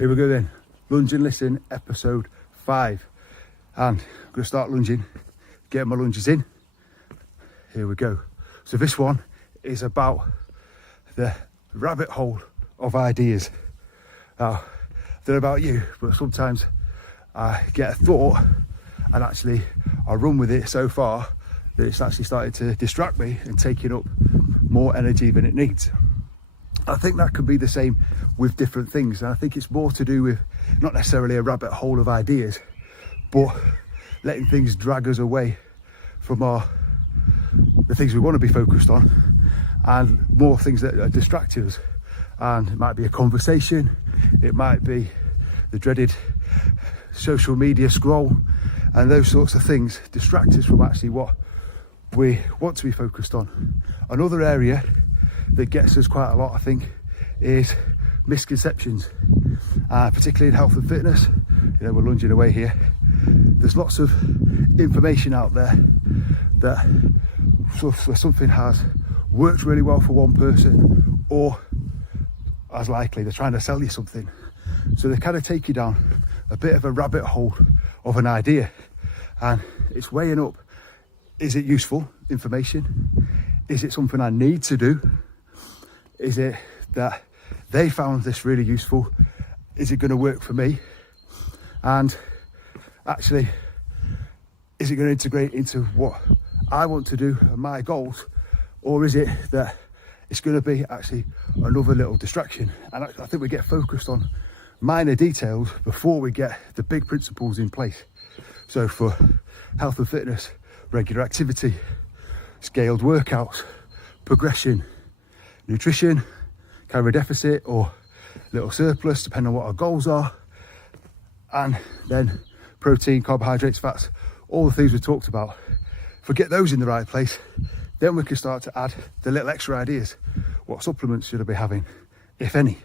Here we go then. Lunge and Listen, episode 5. And I'm going to start lunging, get my lunges in. Here we go. So this one is about the rabbit hole of ideas. Now, I don't know about you, but sometimes I get a thought and actually I run with it so far that it's actually started to distract me and taking up more energy than it needs. I think that could be the same with different things, and I think it's more to do with not necessarily a rabbit hole of ideas, but letting things drag us away from the things we want to be focused on, and more things that are distracting us. And it might be a conversation, it might be the dreaded social media scroll, and those sorts of things distract us from actually what we want to be focused on. Another area that gets us quite a lot, I think, is misconceptions, particularly in health and fitness. You know, we're lunging away here. There's lots of information out there that where something has worked really well for one person, or as likely they're trying to sell you something. So they kind of take you down a bit of a rabbit hole of an idea, and it's weighing up, is it useful information? Is it something I need to do? Is it that they found this really useful? Is it going to work for me? And actually, is it going to integrate into what I want to do and my goals? Or is it that it's going to be actually another little distraction? And I think we get focused on minor details before we get the big principles in place. So for health and fitness, regular activity, scaled workouts, progression, nutrition, calorie deficit or little surplus, depending on what our goals are, and then protein, carbohydrates, fats, all the things we talked about. If we get those in the right place, then we can start to add the little extra ideas. What supplements should I be having, if any?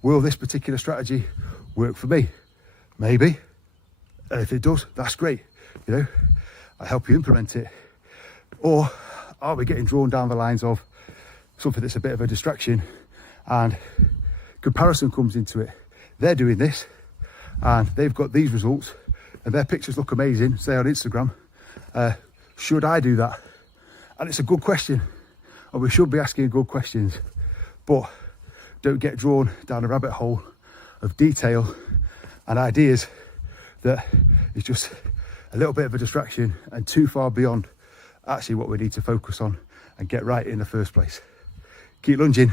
Will this particular strategy work for me? Maybe. And if it does, that's great. You know, I help you implement it. Or are we getting drawn down the lines of something that's a bit of a distraction, and comparison comes into it? They're doing this and they've got these results and their pictures look amazing, say on Instagram. Should I do that? And it's a good question, and we should be asking good questions, but don't get drawn down a rabbit hole of detail and ideas that is just a little bit of a distraction and too far beyond actually what we need to focus on and get right in the first place. Keep lunging.